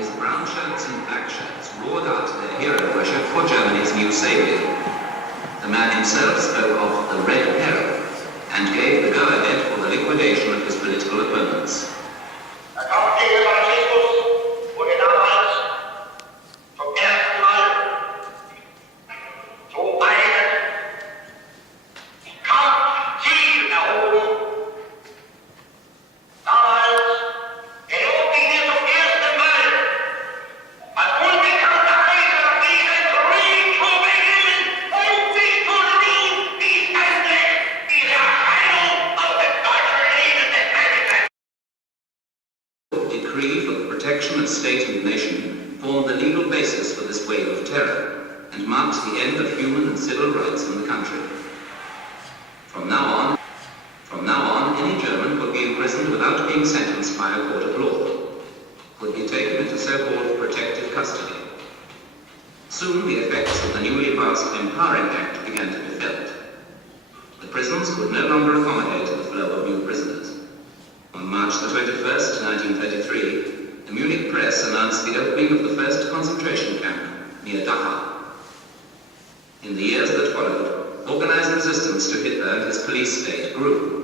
His brown shirts and black shirts roared out their hero worship for Germany's new savior. The man himself spoke of the Red Peril and gave the go-ahead for the liquidation of his political opponents. Decree for the protection of state and nation formed the legal basis for this wave of terror and marked the end of human and civil rights in the country. From now on, any German could be imprisoned without being sentenced by a court of law, could be taken into so-called protective custody. Soon the effects of the newly passed Empowering Act began to be felt. The prisons could no longer accommodate the flow of new prisoners. On March the 21st, 1933, the Munich press announced the opening of the first concentration camp near Dachau. In the years that followed, organized resistance to Hitler and his police state grew.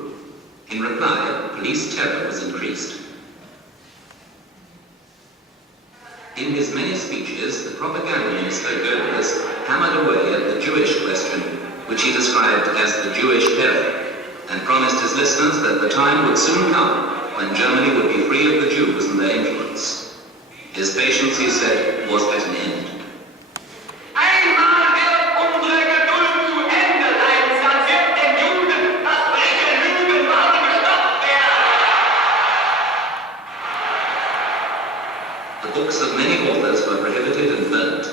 In reply, police terror was increased. In his many speeches, the propaganda minister Goebbels hammered away at the Jewish question, which he described as the Jewish peril, and promised his listeners that the time would soon come when Germany would be free of the Jews and their influence. His patience, he said, was at an end. The books of many authors were prohibited and burnt.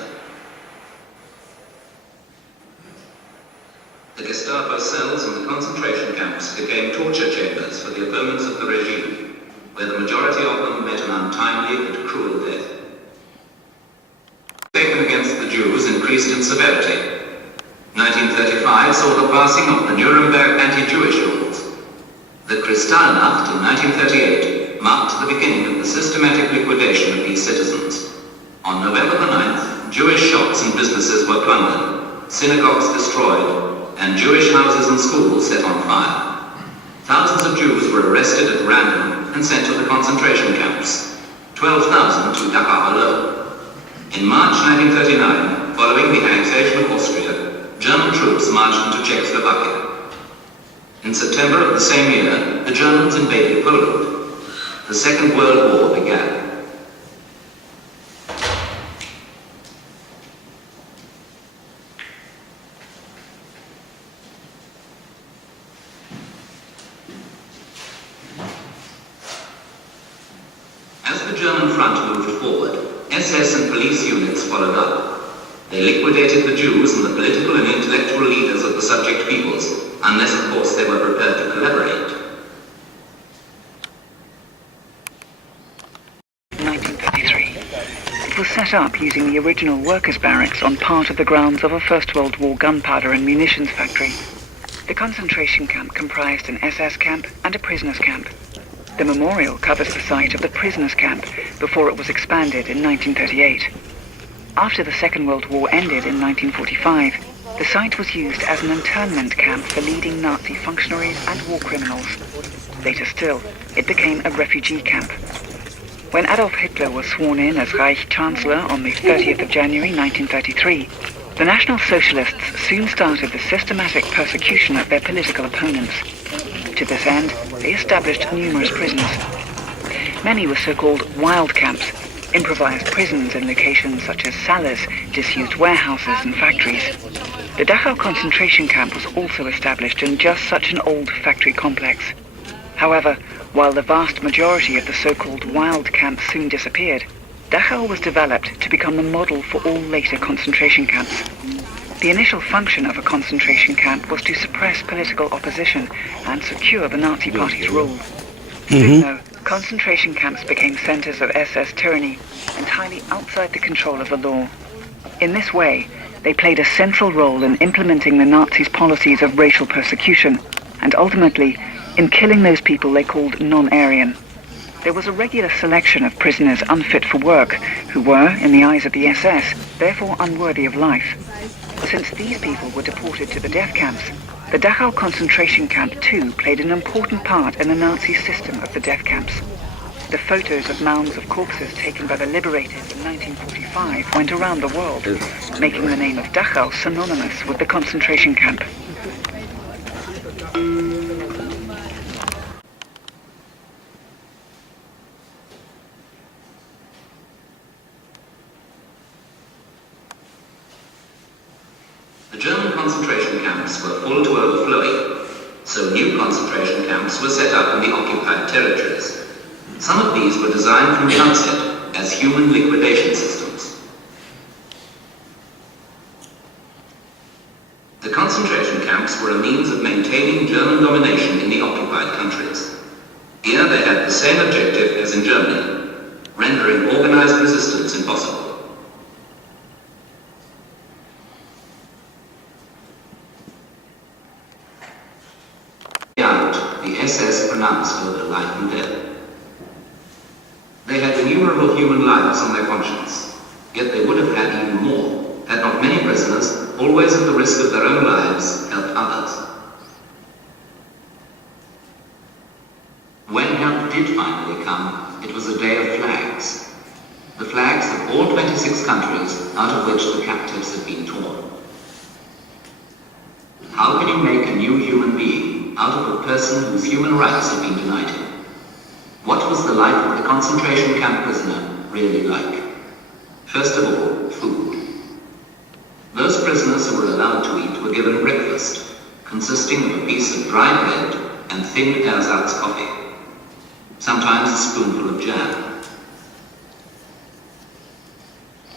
The Gestapo cells and the concentration camps became torture chambers for the opponents of the regime, where the majority of them met an untimely and cruel death. Taken against the Jews increased in severity. 1935 saw the passing of the Nuremberg anti-Jewish laws. The Kristallnacht in 1938 marked the beginning of the systematic liquidation of these citizens. On November the 9th, Jewish shops and businesses were plundered, synagogues destroyed, and Jewish houses and schools set on fire. Thousands of Jews were arrested at random and sent to the concentration camps, 12,000 to Dachau alone. In March 1939, following the annexation of Austria, German troops marched into Czechoslovakia. In September of the same year, the Germans invaded Poland. The Second World War began. As the German front moved forward, SS and police units followed up. They liquidated the Jews and the political and intellectual leaders of the subject peoples, unless of course they were prepared to collaborate. 1933. It was set up using the original workers' barracks on part of the grounds of a First World War gunpowder and munitions factory. The concentration camp comprised an SS camp and a prisoners' camp. The memorial covers the site of the prisoners' camp before it was expanded in 1938. After the Second World War ended in 1945, the site was used as an internment camp for leading Nazi functionaries and war criminals. Later still, it became a refugee camp. When Adolf Hitler was sworn in as Reich Chancellor on the 30th of January 1933, the National Socialists soon started the systematic persecution of their political opponents. To this end, they established numerous prisons. Many were so-called wild camps, improvised prisons in locations such as cellars, disused warehouses and factories. The Dachau concentration camp was also established in just such an old factory complex. However, while the vast majority of the so-called wild camps soon disappeared, Dachau was developed to become the model for all later concentration camps. The initial function of a concentration camp was to suppress political opposition and secure the Nazi Party's rule. Soon, though, concentration camps became centers of SS tyranny, entirely outside the control of the law. In this way, they played a central role in implementing the Nazis' policies of racial persecution, and ultimately, in killing those people they called non-Aryan. There was a regular selection of prisoners unfit for work, who were, in the eyes of the SS, therefore unworthy of life. Since these people were deported to the death camps, the Dachau concentration camp too played an important part in the Nazi system of the death camps. The photos of mounds of corpses taken by the liberators in 1945 went around the world, making the name of Dachau synonymous with the concentration camp. The German concentration camps were full to overflowing, so new concentration camps were set up in the occupied territories. Some of these were designed from the outset as human liquidation systems. The concentration camps were a means of maintaining German domination in the occupied countries. Here they had the same objective as in Germany, rendering organized resistance impossible. The SS pronounced over life and death. They had innumerable human lives on their conscience, yet they would have had even more, had not many prisoners, always at the risk of their own lives, helped others. When help did finally come, it was a day of flags. The flags of all 26 countries, out of which the captives had been torn. How can you make a new human being out of a person whose human rights have been denied him? What was the life of the concentration camp prisoner really like? First of all, food. Those prisoners who were allowed to eat were given breakfast, consisting of a piece of dry bread and thin ersatz coffee, sometimes a spoonful of jam.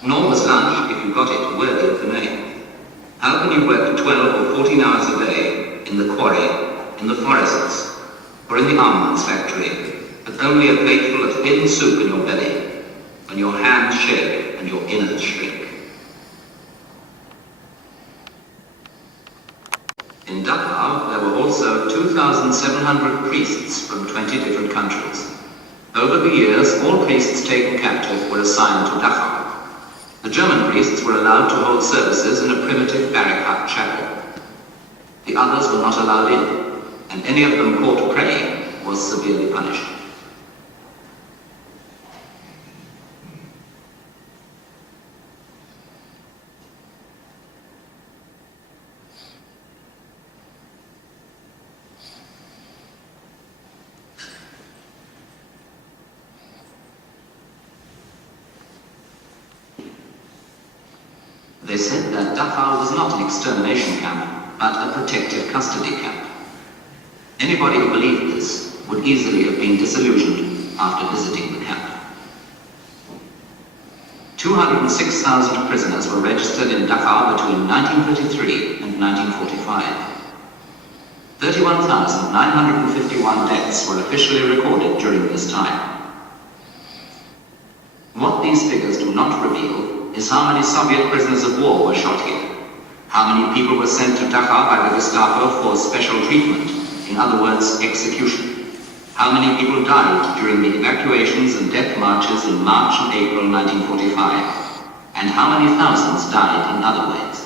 Nor was lunch, if you got it, worthy of the name. How can you work 12 or 14 hours a day in the quarry, in the forests, or in the armaments factory, with only a plateful of thin soup in your belly, when your hands shake and your innards shrink? In Dachau, there were also 2,700 priests from 20 different countries. Over the years, all priests taken captive were assigned to Dachau. The German priests were allowed to hold services in a primitive barrack hut chapel. The others were not allowed in, and any of them caught praying was severely punished. They said that Dachau was not an extermination camp, but a protective custody camp. Anybody who believed this would easily have been disillusioned after visiting the camp. 206,000 prisoners were registered in Dachau between 1933 and 1945. 31,951 deaths were officially recorded during this time. What these figures do not reveal is how many Soviet prisoners of war were shot here, how many people were sent to Dachau by the Gestapo for special treatment, in other words, execution, how many people died during the evacuations and death marches in March and April 1945, and how many thousands died in other ways.